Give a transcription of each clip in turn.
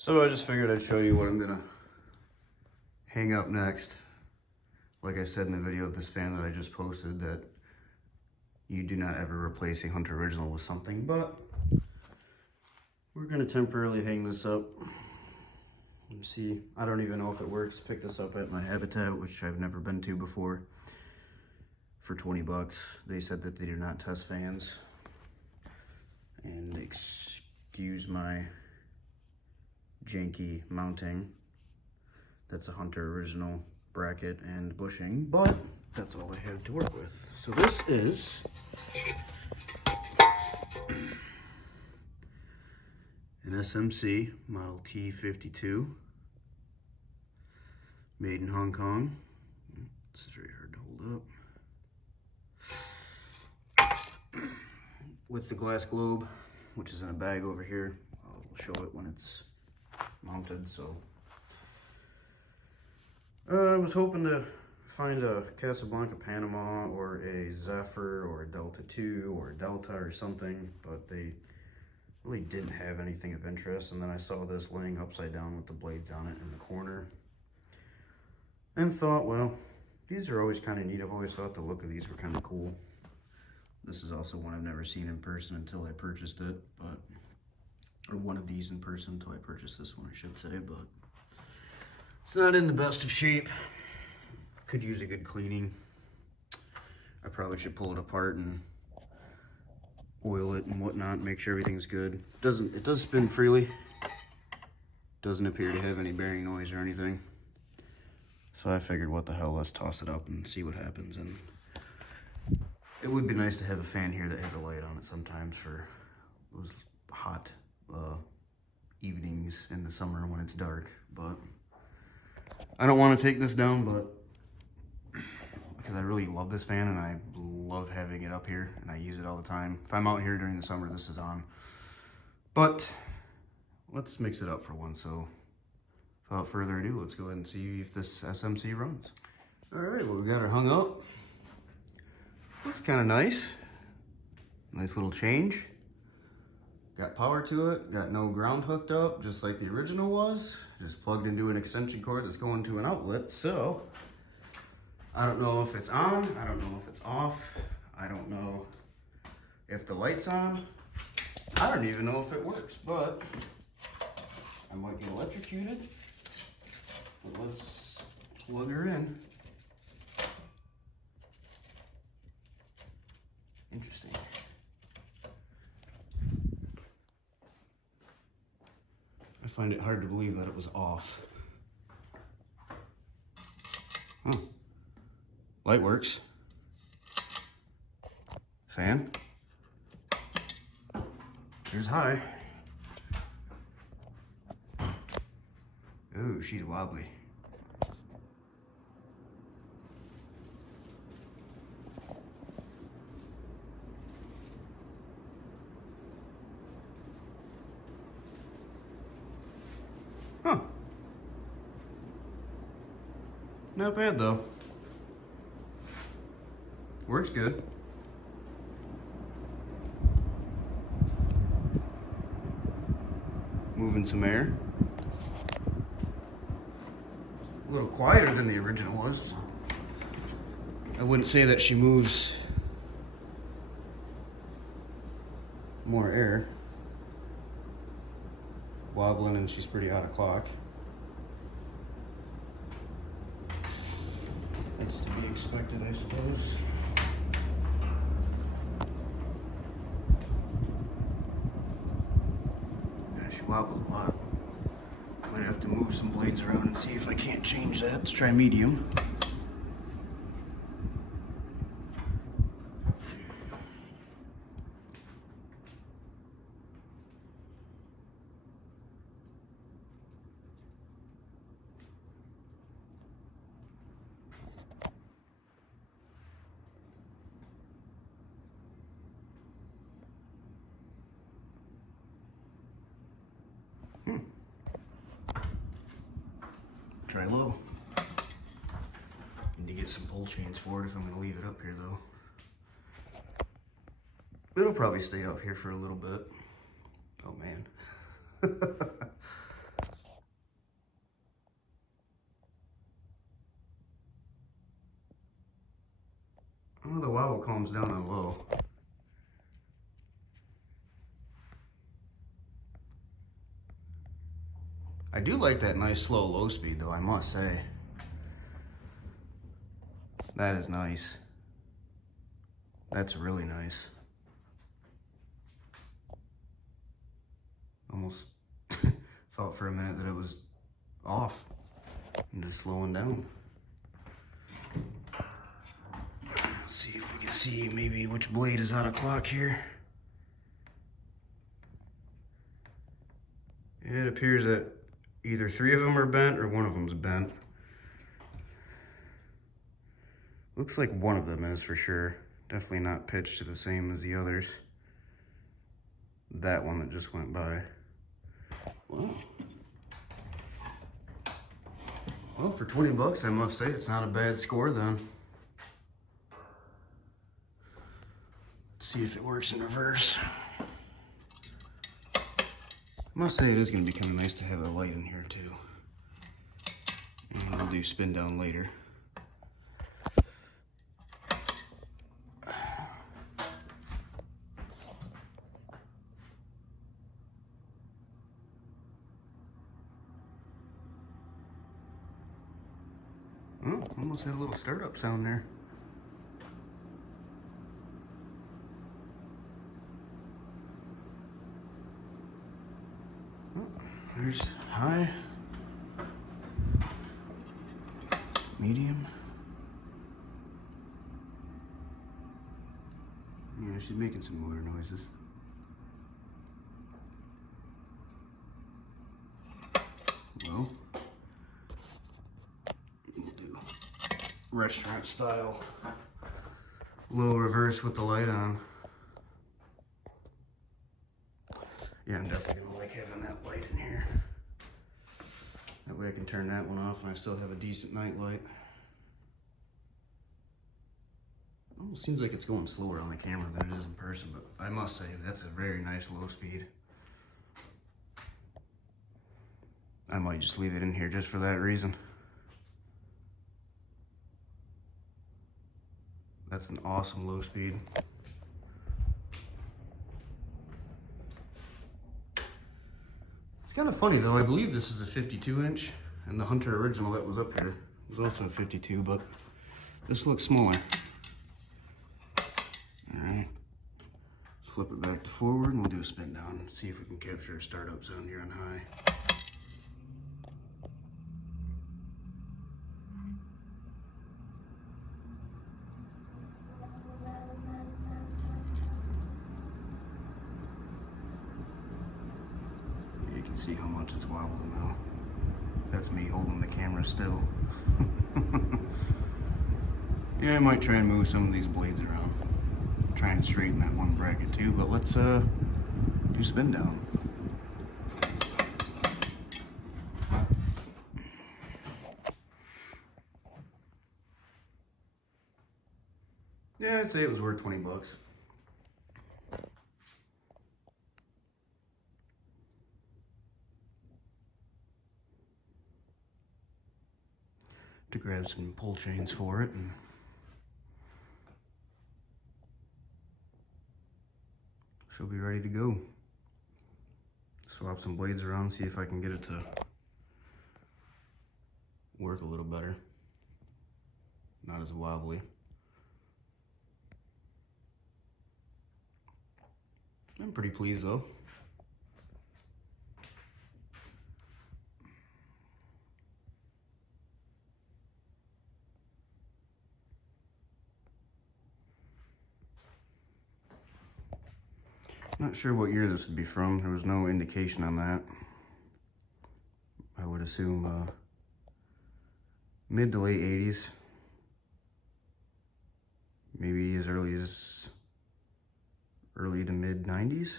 So I just figured I'd show you what I'm gonna hang up next. Like I said in the video of this fan that I just posted, that you do not ever replace a Hunter Original with something, but we're gonna temporarily hang this up. Let me see, I don't even know if it works. Pick this up at my Habitat, which I've never been to before, for 20 bucks. They said that they do not test fans. And excuse my janky mounting. That's a Hunter Original bracket and bushing, but that's all I had to work with. So this is an SMC model T-52, made in Hong Kong. This is very hard to hold up. With the glass globe, which is in a bag over here. I'll show it when it's mounted. So I was hoping to find a Casablanca Panama or a Zephyr or a Delta 2 or a Delta or something, but they really didn't have anything of interest. And then I saw this laying upside down with the blades on it in the corner and thought, well, these are always kind of neat. I've always thought the look of these were kind of cool. This is also one I've never seen in person until I purchased it, or one of these in person until I purchased this one, I should say, but it's not in the best of shape. Could use a good cleaning. I probably should pull it apart and oil it and whatnot, make sure everything's good. It does spin freely. Doesn't appear to have any bearing noise or anything. So I figured, what the hell, let's toss it up and see what happens. And it would be nice to have a fan here that has a light on it sometimes for those hot evenings in the summer when it's dark. But I don't want to take this down, but because I really love this fan and I love having it up here and I use it all the time. If I'm out here during the summer, this is on. But let's mix it up for one. So without further ado, let's go ahead and see if this SMC runs. All right, well, we got her hung up. Looks kind of nice. Nice little change. Got power to it, got no ground hooked up, just like the original was. Just plugged into an extension cord that's going to an outlet. So I don't know if it's on, I don't know if it's off, I don't know if the light's on, I don't even know if it works, but I might get electrocuted. But let's plug her in. Interesting. I find it hard to believe that it was off. Huh. Light works. Fan. Here's high. Ooh, she's wobbly. Huh. Not bad though. Works good. Moving some air. A little quieter than the original was. I wouldn't say that she moves more air. Wobbling, and she's pretty out of clock. That's to be expected, I suppose. Yeah, she wobbles a lot. Might have to move some blades around and see if I can't change that. Let's try medium. Try low. Need to get some pull chains for it if I'm going to leave it up here though. It'll probably stay out here for a little bit. Oh man. it calms down on low. I do like that nice slow low speed though, I must say. That is nice. That's really nice. Almost thought for a minute that it was off and just slowing down. Let's see if we can see maybe which blade is out of clock here. It appears that either 3 of them are bent or 1 of them's bent. Looks like 1 of them is for sure. Definitely not pitched to the same as the others. That one that just went by. Wow. Well, for 20 bucks, I must say it's not a bad score then. Let's see if it works in reverse. I must say it is going to be kind of nice to have a light in here too. And we'll do spin down later. Oh, almost had a little startup sound there. Oh, there's high, medium. Yeah, she's making some motor noises. Well, let's do restaurant style low reverse with the light on. Yeah, I'm definitely gonna like having that light in here. That way I can turn that one off and I still have a decent night light. Almost seems like it's going slower on the camera than it is in person, but I must say that's a very nice low speed. I might just leave it in here just for that reason. That's an awesome low speed. It's kind of funny though, I believe this is a 52 inch and the Hunter original that was up here was also a 52, but this looks smaller. All right, flip it back to forward and we'll do a spin down. See if we can capture a startup sound here on high. You can see how much it's wobbling now. That's me holding the camera still. Yeah, I might try and move some of these blades around. Try and straighten that one bracket too, but let's do spin down. Yeah, I'd say it was worth 20 bucks. To grab some pull chains for it, and she'll be ready to go. Swap some blades around, see if I can get it to work a little better. Not as wobbly. I'm pretty pleased though. Not sure what year this would be from. There was no indication on that. I would assume mid to late 80s. Maybe as early to mid 90s.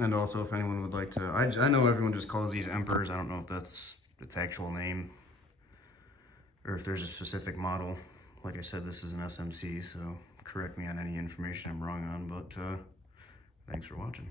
And also if anyone would like to, I know everyone just calls these Emperors. I don't know if that's its actual name, or if there's a specific model. Like I said, this is an SMC, so correct me on any information I'm wrong on, but thanks for watching.